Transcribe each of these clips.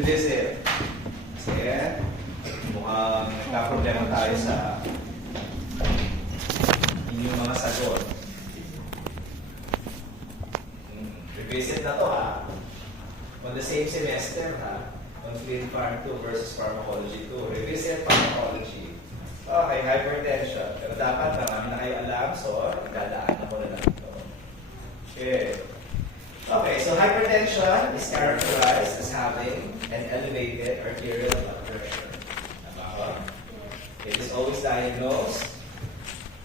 revisit. Kasi mukhang nagka-problema tayo sa inyong mga sagot. Revisit na to ha. On the same semester ha. On Clean Farm 2 versus Pharmacology 2. Revisit Pharmacology. Okay, hypertension. Pero dapat marami na kayo alam, so dadaan na ko na lang ito. Okay. Okay, so hypertension is characterized as having an elevated arterial blood pressure. It is always diagnosed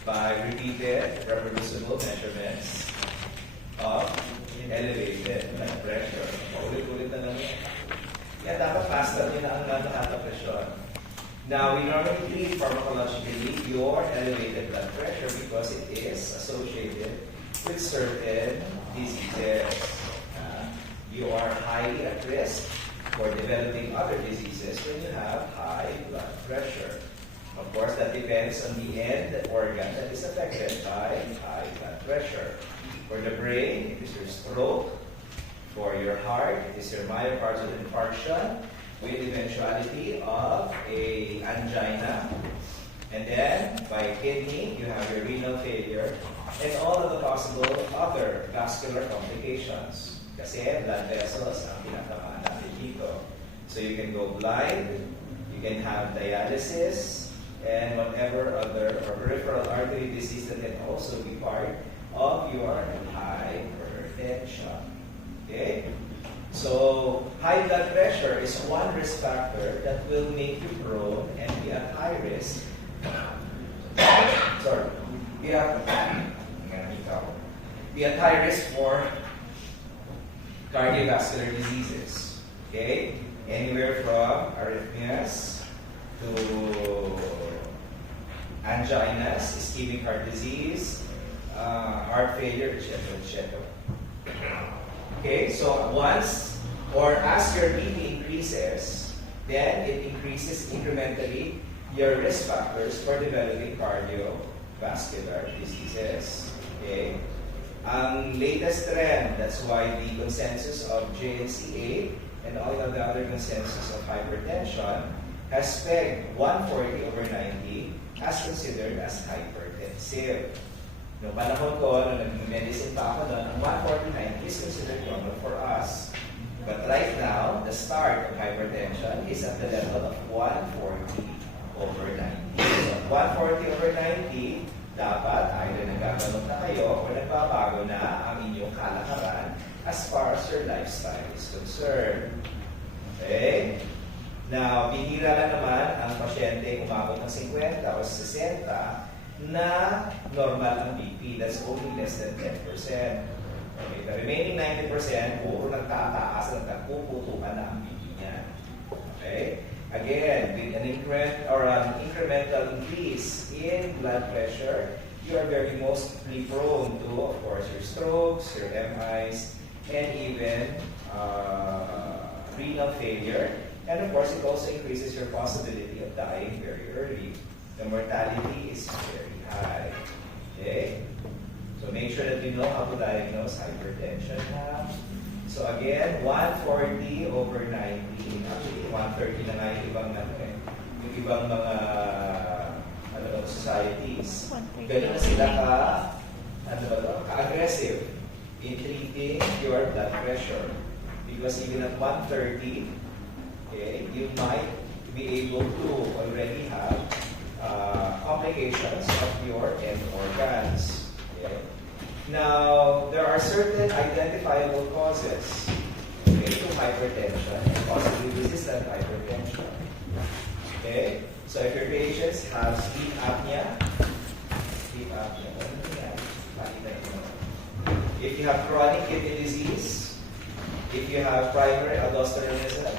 by repeated reproducible measurements of elevated blood pressure. Paulit-ulit na lang yan. Kaya dapat faster nyo na ang nakatapresyon. Now, we normally treat pharmacologically your elevated blood pressure because it is associated with certain diseases. You are highly at risk for developing other diseases when you have high blood pressure. Of course, that depends on the end organ that is affected by high blood pressure. For the brain, it is your stroke. For your heart, it is your myocardial infarction with eventuality of a angina. And then, by kidney, you have your renal failure and all of the possible other vascular complications. Kasi blood vessels ang pinatamaan natin dito. So you can go blind, you can have dialysis, and whatever other or peripheral artery disease that can also be part of your hypertension. Okay? So, high blood pressure is one risk factor that will make you prone and be at high risk. Be at high risk for cardiovascular diseases. Okay? Anywhere from arrhythmias to anginas, ischemic heart disease, heart failure, etc. Okay, so once or as your BP increases, then it increases incrementally your risk factors for developing cardiovascular diseases. Okay? Ang latest trend, that's why the consensus of JNCA and all of the other consensus of hypertension has pegged 140/90 as considered as hypertensive. Noong panahon ko, nung nag-medicine pa ako doon, ang 140/90 is considered normal for us. But right now, the start of hypertension is at the level of 140/90. So, 140/90, dapat either nagkakalot na kayo o nagbabago na ang inyong kalakaran as far as your lifestyle is concerned. Okay? Now, bihira lang naman ang pasyente umabot ng 50 o 60 na normal ang BP. That's only less than 10%. Okay? The remaining 90%, puro nagtataas at nagpuputukan na ang BP niya. Okay? Again, with an incremental increase in blood pressure, you are very mostly prone to, of course, your strokes, your MIs, and even renal failure. And of course, it also increases your possibility of dying very early. The mortality is very high. Okay? So make sure that you know how to diagnose hypertension now. So again, 140/90. Actually, 130 na nga yung ibang mga societies. Ganun na sila ka-aggressive in treating your blood pressure. Because even at 130, okay, you might be able to already have complications of your end organs. Okay? Now, there are certain identifiable causes to hypertension and possibly resistant hypertension. Okay? So if your patients have sleep apnea, if you have chronic kidney disease, if you have primary aldosteronism,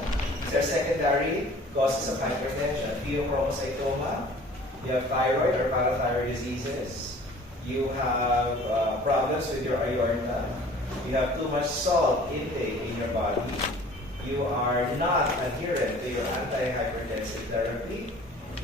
these are secondary causes of hypertension. Pheochromocytoma, you have thyroid or parathyroid diseases, you have problems with your aorta, you have too much salt intake in your body, you are not adherent to your antihypertensive therapy,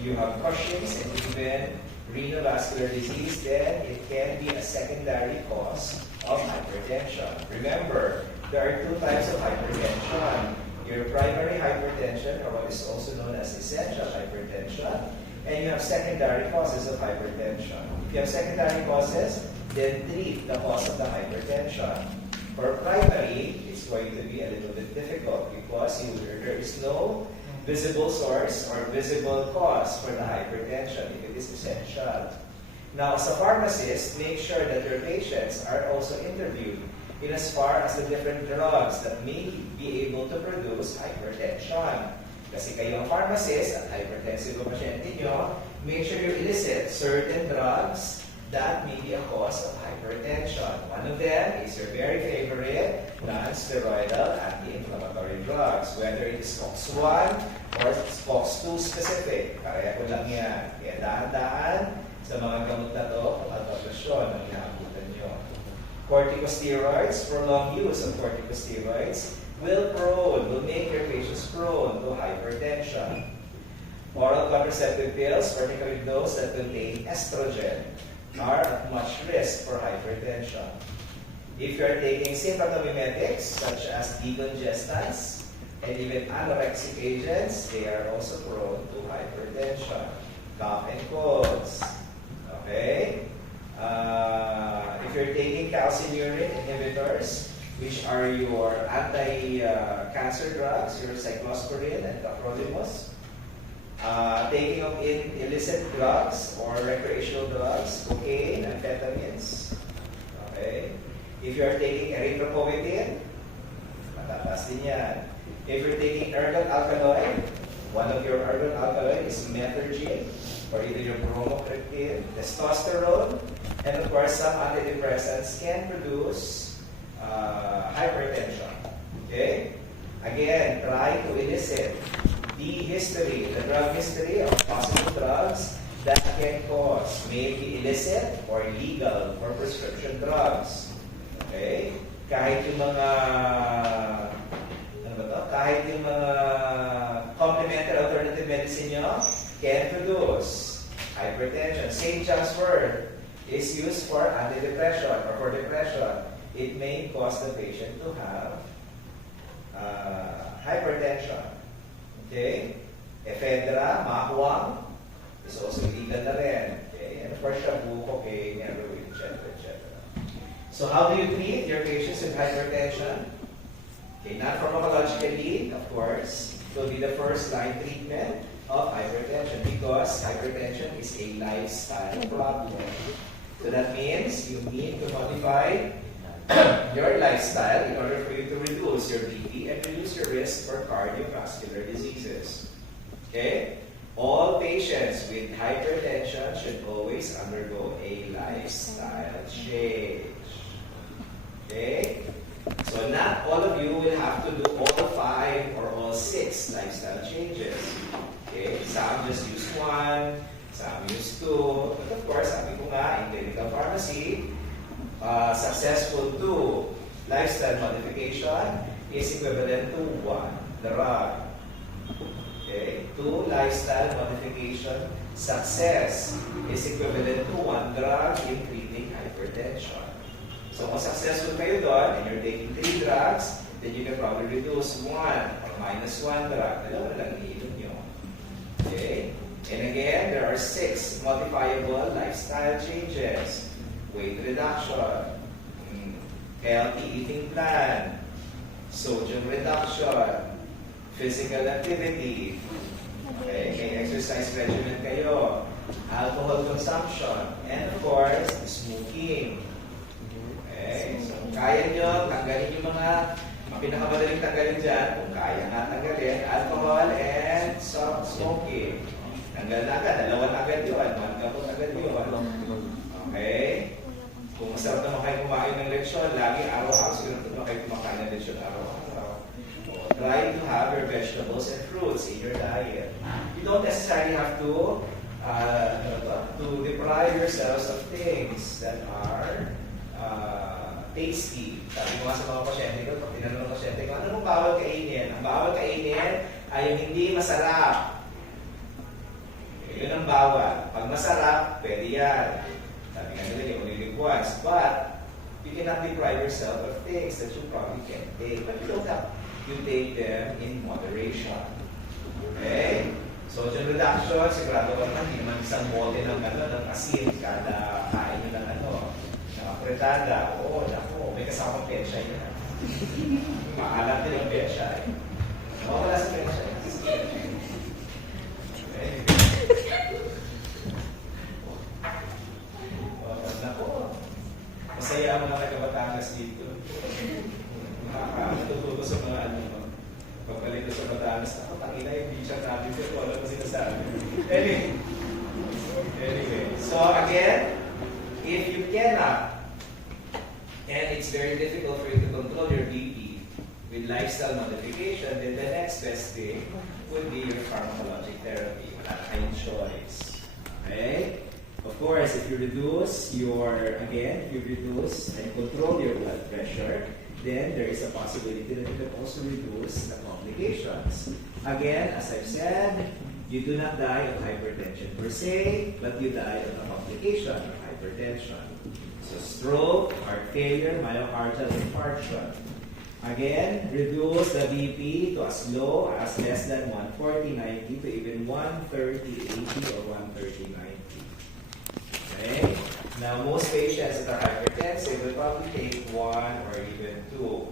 you have Cushing's and even renal vascular disease, then it can be a secondary cause of hypertension. Remember, there are two types of hypertension. your primary hypertension, or what is also known as essential hypertension, and you have secondary causes of hypertension. If you have secondary causes, then treat the cause of the hypertension. For primary, it's going to be a little bit difficult because there is no visible source or visible cause for the hypertension if it is essential. Now, as a pharmacist, make sure that your patients are also interviewed in as far as the different drugs that may be able to produce hypertension. Kasi kayo ang pharmacist at hypertensive ang pasyente nyo, make sure you elicit certain drugs that may be a cause of hypertension. One of them is your very favorite non-steroidal anti-inflammatory drugs, whether it is COX-1 or COX-2 specific. Pareho lang yan. Kaya dahan-dahan sa mga gamot na to, pagkakasyon ang inaabutan nyo. Corticosteroids, prolonged use of corticosteroids will make your patients prone to hypertension. Oral contraceptive pills, particularly those that contain estrogen, are at much risk for hypertension. If you are taking sympathomimetics such as decongestants and even anorexic agents, they are also prone to hypertension. Cough and colds. Okay? If you're taking calcineurin inhibitors, which are your anti-cancer drugs, your cyclosporin and tacrolimus, taking of illicit drugs or recreational drugs, cocaine, amphetamines. Okay? If you are taking erythropoietin, matataas din yan. If you're taking ergot alkaloid, one of your ergot alkaloid is methergine, or either your bromocriptine, testosterone, and of course some antidepressants can produce hypertension. Okay? Again, try to elicit the history, the drug history of possible drugs that can cause, maybe illicit or legal for prescription drugs. Okay? Kahit yung mga kahit yung mga complementary alternative medicine nyo can produce hypertension. St. John's wort is used for antidepressant or for depression. It may cause the patient to have hypertension. Okay? Ephedra, mahuang, is also illegal na rin. Okay? And of course, shabu, cocaine, heroin, etc., etc. So how do you treat your patients with hypertension? Okay, not pharmacologically, of course. It will be the first line treatment of hypertension because hypertension is a lifestyle problem. So that means you need to modify your lifestyle in order for you to reduce your BP and reduce your risk for cardiovascular diseases. Okay? All patients with hypertension should always undergo a lifestyle change. Okay? So not all of you will have to do all 5 or all 6 lifestyle changes. Okay? Some just use 1, some use 2. But of course, sabi ko nga, in clinical pharmacy, successful 2 lifestyle modification is equivalent to 1 drug. Okay? 2 lifestyle modification success is equivalent to 1 drug in treating hypertension. So kung successful kayo doon and you're taking 3 drugs, then you can probably reduce 1 or minus 1 drug. Dalawa lang iinom nyo. Okay? And again, there are 6 modifiable lifestyle changes. Weight reduction, healthy eating plan, sodium reduction, physical activity, okay, may exercise regimen kayo, alcohol consumption, and of course, smoking. Okay, so kaya nyo, tanggalin yung mga pinakamadaling tanggalin dyan, kung kaya nga tanggalin, alcohol and smoking. Tanggal na agad, 2 agad yun, 1 kapot agad yun. Okay? Kung masarap naman kayo kumain ng lechon, lagi araw-araw, siguro naman kayo kumakain ng lechon araw-araw. Try to have your vegetables and fruits in your diet. You don't necessarily have to deprive yourselves of things that are tasty. Sabi ko nga sa mga pasyente ko, pag tinanong ng pasyente ko, ano mong bawal kainin? Ang bawal kainin ay yung hindi masarap. Yun ang bawal. Pag masarap, pwede yan. Sabi nga nila, yung once. But, you cannot deprive yourself of things that you probably can't take. But you don't have you take them in moderation. Okay? Sodium reduction, sigurado ka naman, hindi naman isang bote ng, ng asin kada kain nyo ng ng apretada. Oo, naku, may kasamang pensya yun. Maalat din ang pensya. Wala sa pensya. Okay? Naku, masaya ang mga taga-Batangas dito. Nakakatututo sa mga pagbalik ko sa Batangas, ako, tangina yung beach at natin ko, wala ko sinasabi. Anyway, so again, if you cannot, and it's very difficult for you to control your BP with lifestyle modification, then the next best thing would be your pharmacologic therapy. Wala na kayong choice. Okay? Of course, if you reduce and control your blood pressure, then there is a possibility that you can also reduce the complications. Again, as I've said, you do not die of hypertension per se, but you die of a complication of hypertension. So stroke, heart failure, myocardial infarction. Again, reduce the BP to as low as less than 140/90 to even 130/80 or 130/90. Okay? Now, most patients that are hypertensive will probably take 1 or even 2.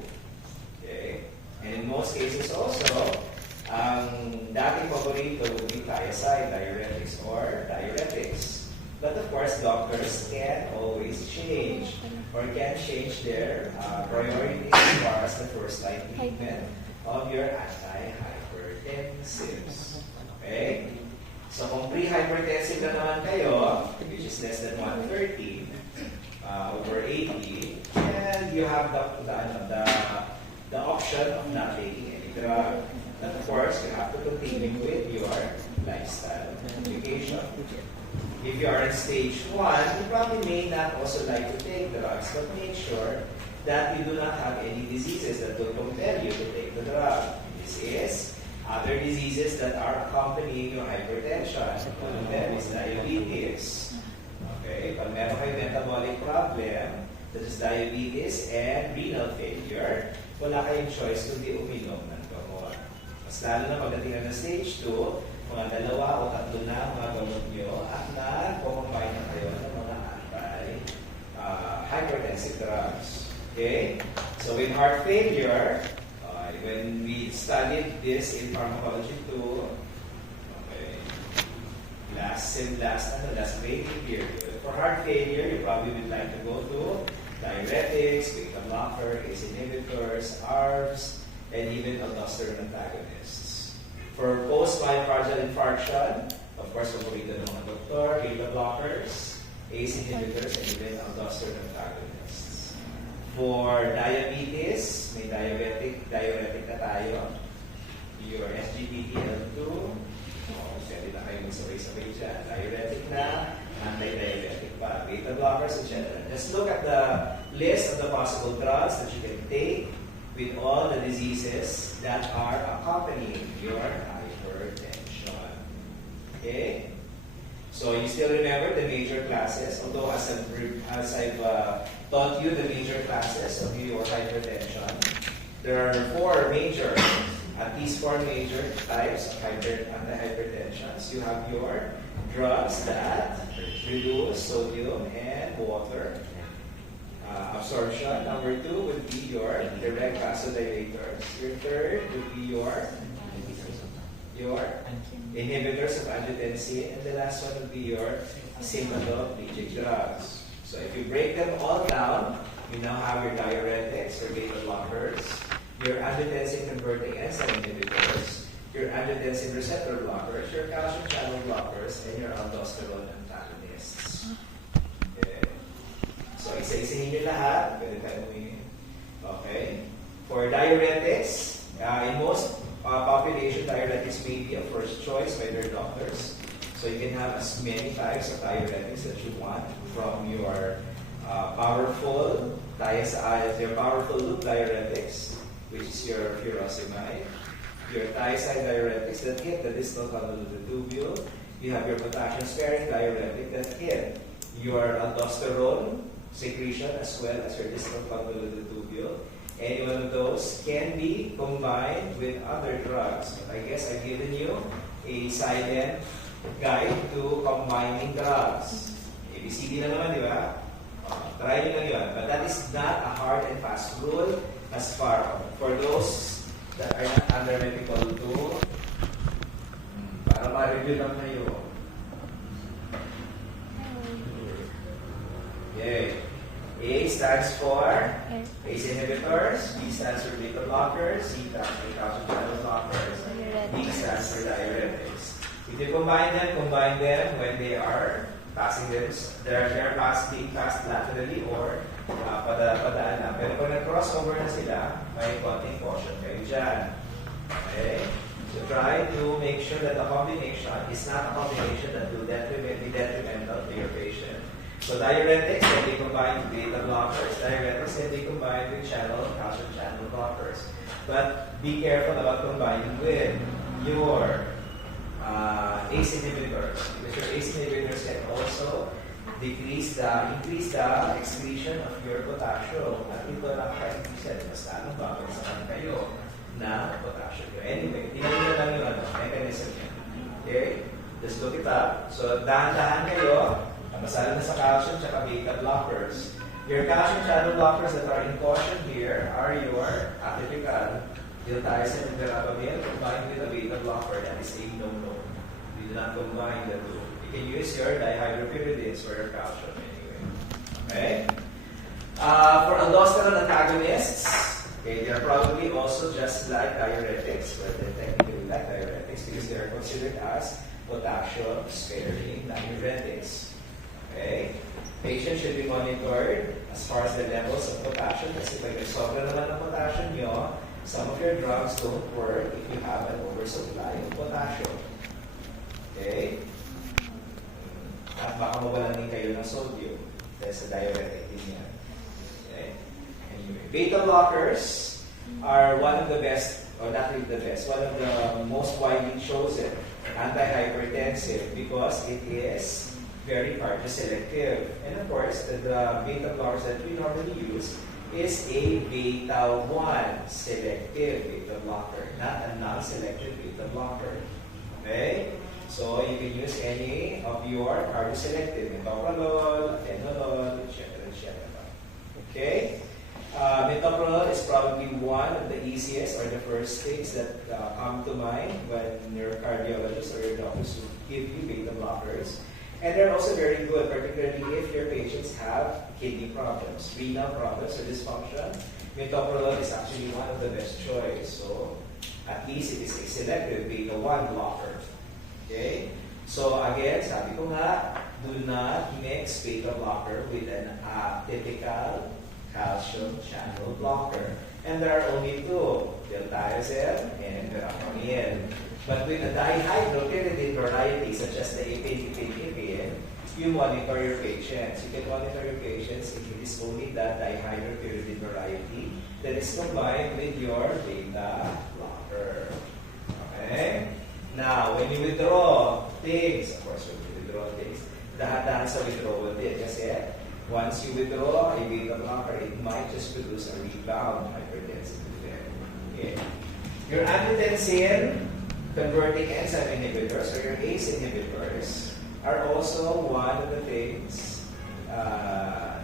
Okay? And in most cases also, ang dating paborito would be thiazide, diuretics, or diuretics. But of course, doctors can always change or can change their priorities as far as the first-line treatment of your antihypertensives. Okay? So kung pre-hypertensive na naman kayo, which is less than 130 over 80, and you have the option of not taking any drug. And of course, you have to continue with your lifestyle modification. If you are in stage 1, you probably may not also like to take drugs, but make sure that you do not have any diseases that will compel you to take the drug. This is other diseases that are accompanying your hypertension. One of them is diabetes. Okay, pag meron kayo metabolic problem, such as diabetes and renal failure, wala kayong choice kundi uminom ng gamot. Mas lalo na pagdating na stage 2, mga 2 o 3 na mga gamot nyo at nag-combine na kayo ng mga anti-hypertensive drugs. Okay? So with heart failure, when we studied this in pharmacology 2, okay, last training period. For heart failure, you probably would like to go to diuretics, beta blocker, ACE inhibitors, ARBs, and even aldosterone antagonists. For post-myocardial infarction, of course, paborito ng mga doktor, beta blockers, ACE inhibitors, and even aldosterone antagonists. For diabetes, may diuretic na tayo. Your SGLT2, pwede na kayo magsabay-sabay dyan. Diuretic na, anti-diabetic pa, beta blockers, etc. Just look at the list of the possible drugs that you can take with all the diseases that are accompanying your hypertension. Okay? So you still remember the major classes, although as I've taught you the major classes of your hypertension, there are 4 major, at least 4 major types of antihypertensions. You have your drugs that reduce sodium and water absorption. Number 2 would be your direct vasodilators. Your third would be your inhibitors of angiotensin, and the last one would be your symptomatic drugs. So if you break them all down, you now have your diuretics, your beta blockers, your angiotensin converting enzyme inhibitors, your angiotensin receptor blockers, your calcium channel blockers, and your aldosterone antagonists. Okay. So isa-isahin nyo lahat. Pwede tayo umingin. Okay. For diuretics, in most population, diuretics may be a first choice by their doctors. So you can have as many types of diuretics that you want, from your powerful loop diuretics, which is your furosemide, your thiazide diuretics that hit the distal convoluted tubule. You have your potassium-sparing diuretic that hit your aldosterone secretion as well as your distal convoluted tubule. Any one of those can be combined with other drugs. But I guess I've given you a silent guide to combining drugs. ABCD na naman, di ba? Try nyo lang yun. But that is not a hard and fast rule as far for those that are not under medical 2. Para ma-review lang kayo. Okay. A stands for ACE inhibitors, B stands for beta blockers, C stands for calcium channel blockers, D stands for diuretics. If you combine them when they are passing them, they're being passed laterally or padaan na. Pero pag nag-crossover na sila, may konting caution kayo dyan. Okay? So try to make sure that the combination is not a combination that will be detrimental to your patient. So diuretics can be combined with beta blockers. Diuretics can be combined with calcium channel blockers. But be careful about combining with your ACE inhibitors, because your ACE inhibitors can also increase the excretion of your potassium. At ito lang ka-increase, mas lalong babagsakan kayo na potassium. Anyway, tingnan nyo lang yung mechanism niya. Okay? Just look it up. So, dahan-dahan kayo, masala na sa calcium at beta blockers. Your calcium channel blockers that are in caution here are your atypical diltiazem and verapamil combined with a beta blocker. That is a no-no. You do not combine the two. You can use your dihydropyridines for your calcium anyway. Okay? For aldosterone antagonists, okay, they are probably also just like diuretics, but they're technically like diuretics because they are considered as potassium-sparing diuretics. Okay? Patients should be monitored as far as the levels of potassium kasi pag sobra naman ng potassium nyo, some of your drugs don't work if you have an oversupply of potassium. Okay? At baka mawalan din kayo ng sodium dahil sa diuretic din yan. Okay? Anyway, beta blockers are one of the best, or not really the best, one of the most widely chosen antihypertensive because it is very cardioselective. And of course, the beta blockers that we normally use is a beta-1 selective beta blocker, not a non-selective beta blocker. Okay? So, you can use any of your cardioselective, metoprolol, atenolol, etc., etc. Okay? Metoprolol is probably one of the easiest or the first things that come to mind when your cardiologist or your doctors will give you beta blockers. And they're also very good, particularly if your patients have kidney problems, renal problems, or dysfunction. Metoprolol is actually one of the best choice. So, at least it is a selective beta-1 blocker. Okay? So, again, sabi ko nga, do not mix beta blocker with an atypical calcium channel blocker. And there are only two, diltiazem and verapamil. But with a dihydropyridine variety, such as the ipin, you monitor your patients. You can monitor your patients if it is only that dihydropyridine variety that is combined with your beta blocker. Okay? Now, when you withdraw things, of course, when you withdraw things, dahan-dahan sa withdrawal din. Kasi once you withdraw a beta blocker, it might just produce a rebound hypertensive effect. Okay? Your angiotensin converting enzyme inhibitors or your ACE inhibitors are also one of the things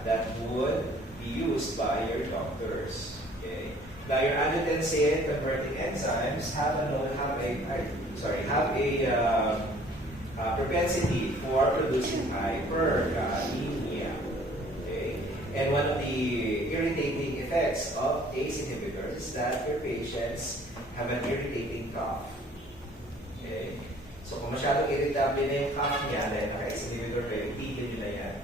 that would be used by your doctors. Okay? Now, your angiotensin converting enzymes have a propensity for producing hyperkalemia. Okay? And one of the irritating effects of ACE inhibitors is that your patients have an irritating cough. Okay? So, kung masyadong irritable na yung cough niya, dahil naka-ACE inhibitor kayo, tigil nyo na yan.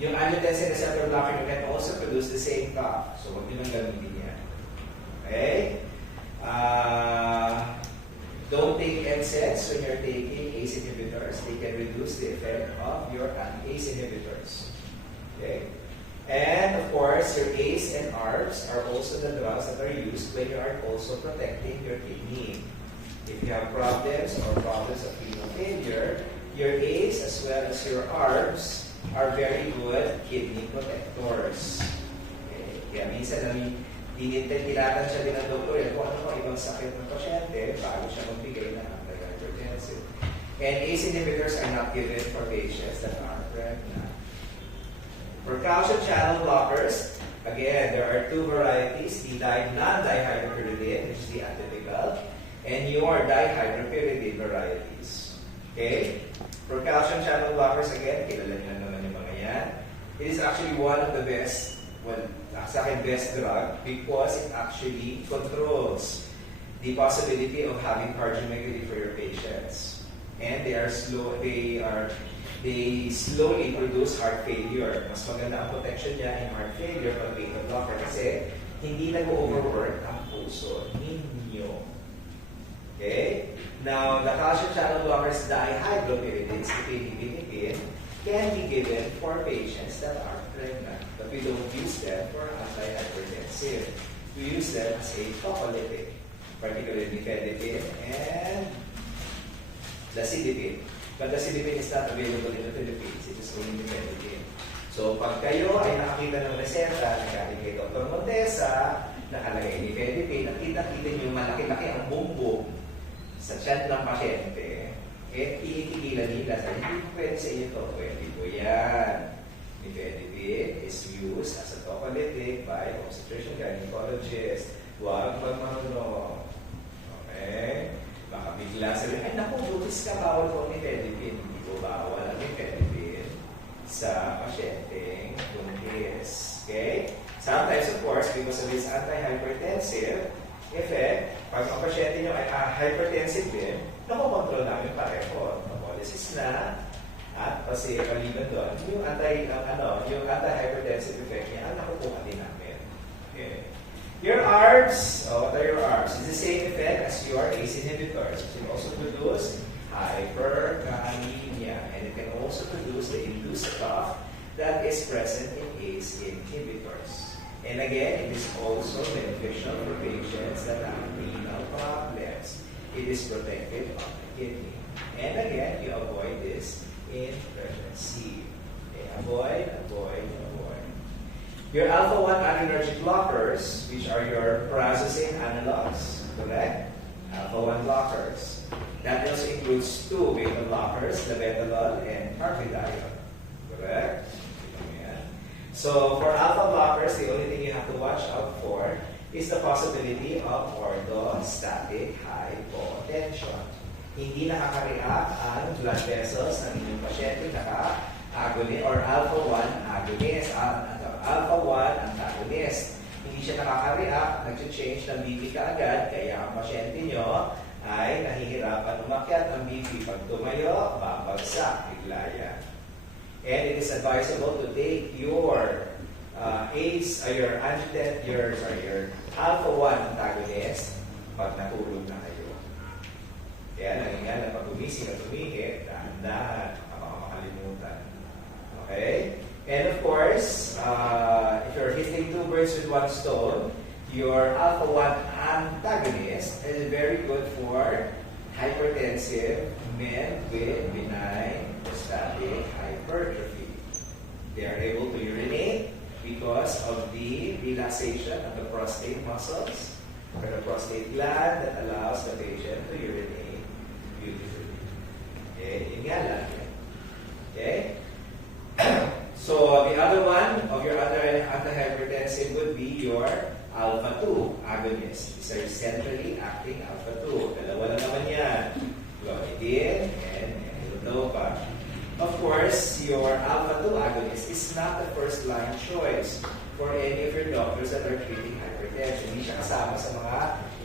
Yung angiotensin receptor blocker nyo can also produce the same cough. So, huwag nyo lang gamitin yan. Okay? Don't take NSAIDs when you're taking ACE inhibitors. They can reduce the effect of your ACE inhibitors. Okay? And, of course, your ACE and ARBs are also the drugs that are used when you are also protecting your kidney. If you have problems of renal failure, your ACE as well as your ARBs are very good kidney protectors. Okay. Kaya minsan Tinilatan siya din ng doktor yan kung ano mga ibang sakit ng pasyente bago siya magbigay ng antihypertensive. And ACE inhibitors are not given for patients that are pregnant. For calcium channel blockers, again, there are two varieties, the non-dihydropyridine, which is the atypical, and your dihydropyridine varieties. Okay? For calcium channel blockers, again, kilala nyo naman yung mga yan. It is actually one of the best, well, sa akin, best drug because it actually controls the possibility of having cardiomegaly for your patients. And they slowly produce heart failure. Mas maganda ang protection niya in heart failure pag beta blocker kasi hindi nag-overwork ang puso ninyo. Okay? Now, the calcium channel blockers dihydropyridines, ipinipinipin, can be given for patients that are pregnant. But we don't use them for antihypertensive. We use them as a tocolytic, particularly nifedipine and dasidipine. But dasidipine is not available in the Philippines. It is only nifedipine. So, pag kayo ay nakakita ng reseta, nagaling kay Dr. Montesa, nakalagay nifedipine, at kita-kita nyo malaki-laki ang bumbong sa tiyan ng pasyente, tinitigilan nila sa hindi po pwede sa inyo ito. Pwede po yan. Nifedipine is used as a tocolytic by obstetrician gynecologists. Huwag magmarunong. Okay? Baka bigla sabihin, ay naku, butis ka, bawal po nifedipine. Hindi po bawal ang nifedipine sa pasyenteng buntis. Okay? Sometimes, of course, because of its antihypertensive effect, pag ang pasyente nyo ay hypertensive din, nakokontrol namin pareho. Hemolysis na, at kasi kaliban doon, yung antihypertensive effect niya, nakukuha din namin. Okay. Your ARBs, what are your ARBs? It's the same effect as your ACE inhibitors. It can also produce hyperkalemia, and it can also produce the induced cough that is present in ACE inhibitors. And again, it is also beneficial for patients that have renal problems. It is protective of the kidney. And again, you avoid this in pregnancy. Okay, avoid. Your alpha-1 adrenergic blockers, which are your pyrazosine analogs, correct? Alpha-1 blockers. That also includes two beta blockers, labetalol and carbidiol, correct? So for alpha blockers, the only thing you have to watch out for is the possibility of orthostatic hypotension. Hindi nakaka-react ang blood vessels ng inyong pasyente naka-agonist or alpha-1 agonist, alpha-1 antagonist. Hindi siya nakaka-react, nag-change ng BP kaagad, kaya ang pasyente nyo ay nahihirapan umakyat ang BP. Pag tumayo, babagsak, bigla yan. And it is advisable to take your ACE, your alpha-1 antagonist pag natulog na kayo. Kaya nangyayari na pag gumising at tumihit, dahan-dahan, baka makalimutan. Okay? And of course, if you're hitting two birds with one stone, your alpha-1 antagonist is very good for hypertensive men with benign prostatic hypertrophy. They are able to urinate because of the relaxation of the prostate muscles or the prostate gland that allows the patient to urinate beautifully. Okay, yun nga lang. Okay? So, the other one of your other antihypertensive would be your alpha-2 agonist. These are centrally acting alpha-2. Dalawa lang naman yan. Clonidine and levodopa. Of course, your alpha-2 agonist is not the first-line choice for any of your doctors that are treating hypertension. Hindi siya kasama sa mga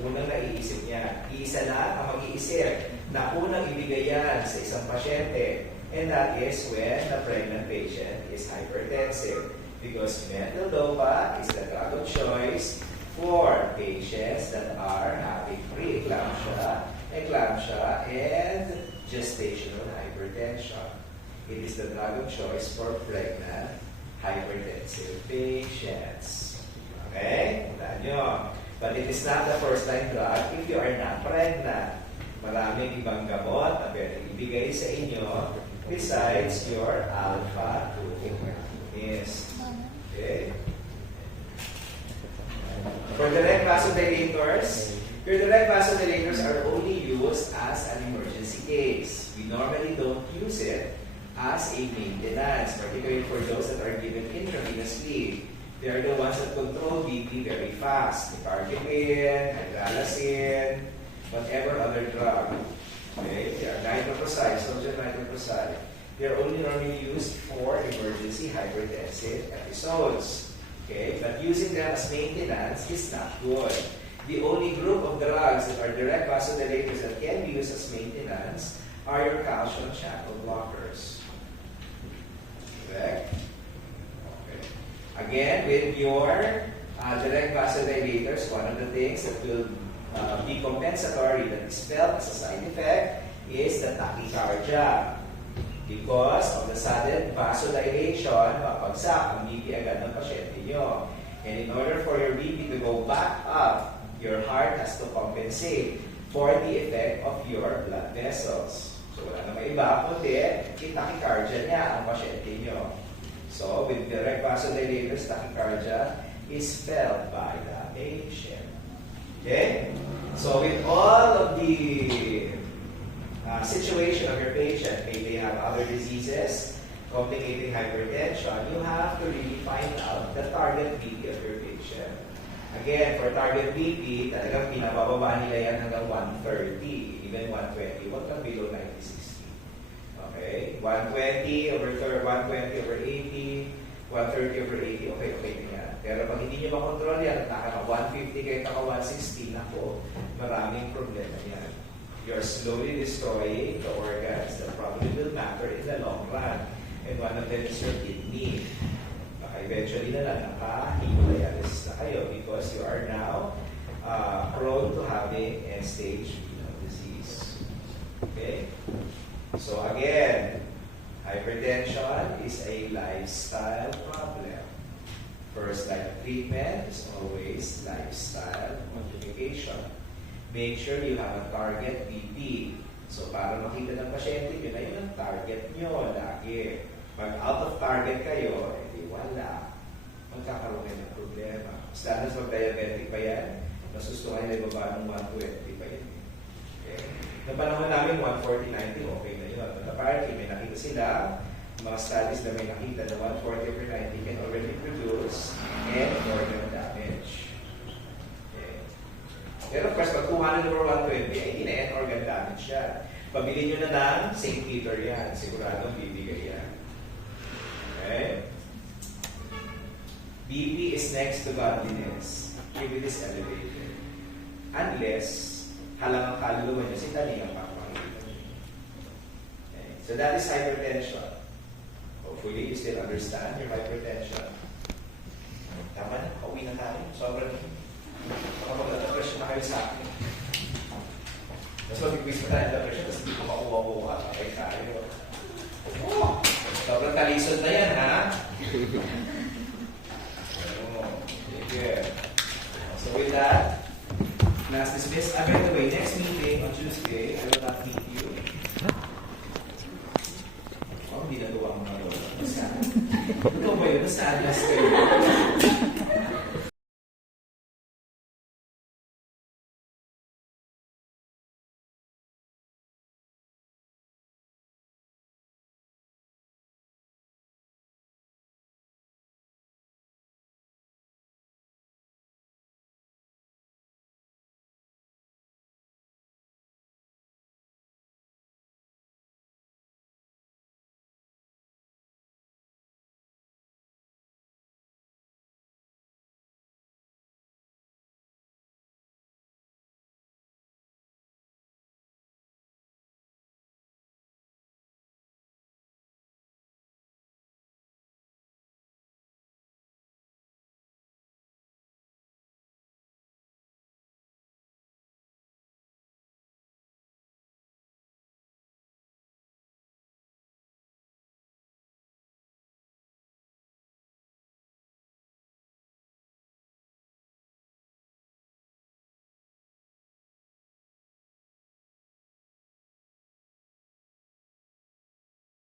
unang naiisip niya. Isa na ang mag-iisip na unang ibigay yan sa isang pasyente. And that is when the pregnant patient is hypertensive. Because levodopa is the drug of choice for patients that are having preeclampsia, eclampsia, and gestational hypertension. It is the drug of choice for pregnant hypertensive patients. Okay? Tandaan nyo. But it is not the first-line drug if you are not pregnant. Maraming ibang gamot na pwedeng ibigay sa inyo besides your alpha-2 agonist. Okay? For vasodilators. Your direct vasodilators are only used as an emergency case. We normally don't use it as a maintenance, particularly for those that are given intravenously. They are the ones that control BP very fast. Piperacillin, hydralazine, whatever other drug. Okay? They are nitroprusside, sodium nitroprusside. They are only normally used for emergency hypertensive episodes. Okay? But using them as maintenance is not good. The only group of drugs that are direct vasodilators that can be used as maintenance are your calcium channel blockers. Correct? Okay. Again, with your direct vasodilators, one of the things that will be compensatory that is felt as a side effect is the tachycardia. Because of the sudden vasodilation, papagsak ang BP agad ng pasyente nyo. And in order for your BP to go back up, your heart has to compensate for the effect of your blood vessels. So wala namang iba, kundi tachycardia niya ang pasyente nyo. So with direct vasodilators, tachycardia is felt by the patient. Okay? So with all of the situation of your patient, maybe they have other diseases, complicating hypertension, you have to really find out the target BP of your patient. Again, for target BP, talagang pinabababa nila yan hanggang 130, even 120. Huwag kang below 90-60. Okay? 120 over 80, 130 over 80, okay na yan. Pero pag hindi nyo makontrol yan, naka 150 kahit naka 160, nako, maraming problema yan. You're slowly destroying the organs that probably will matter in the long run. And one of them is your kidney. Baka eventually na lang naka-hemodialysis na kayo because you are now prone to having end-stage renal disease. Okay? So again, hypertension is a lifestyle problem. First line of treatment is always lifestyle modification. Make sure you have a target BP. So, para makita ng pasyente, yun na yun ang target nyo lagi. Pag out of target kayo, edi wala. Magkakaroon kayo ng problema. Status pag diabetic pa yan, nasustuhan nila ibaba ng 120 pa yan. Okay? Noong panahon namin, 140-90, okay na yun. But apparently, may nakita sila, mga studies na may nakita na 140/90 can already produce end organ damage. Pero of course, pag 200 over 120, ay hindi na end organ damage yan. Pabili nyo na ng St. Peter yan. Siguradong bibigay yan. Okay? BP is next to godliness. If it is elevated. Unless, halang ang kaluluwa nyo, sintali ang papakita. Okay? So that is hypertension. Hopefully, you still understand your hypertension. Tama na, pauwi na tayo. Sobrang baka mag-depression na kayo sa akin. Tapos mag-quiz pa tayo depression, tapos hindi ko makuha-kuha. Okay tayo. Oh, sobrang talisod na yan, ha? Sige. So with that, class dismissed. By the way, next meeting on Tuesday, I will not meet you. Oh, hindi nagawa mo na yun. Basta. Ikaw ba yun? Basta adjust kayo.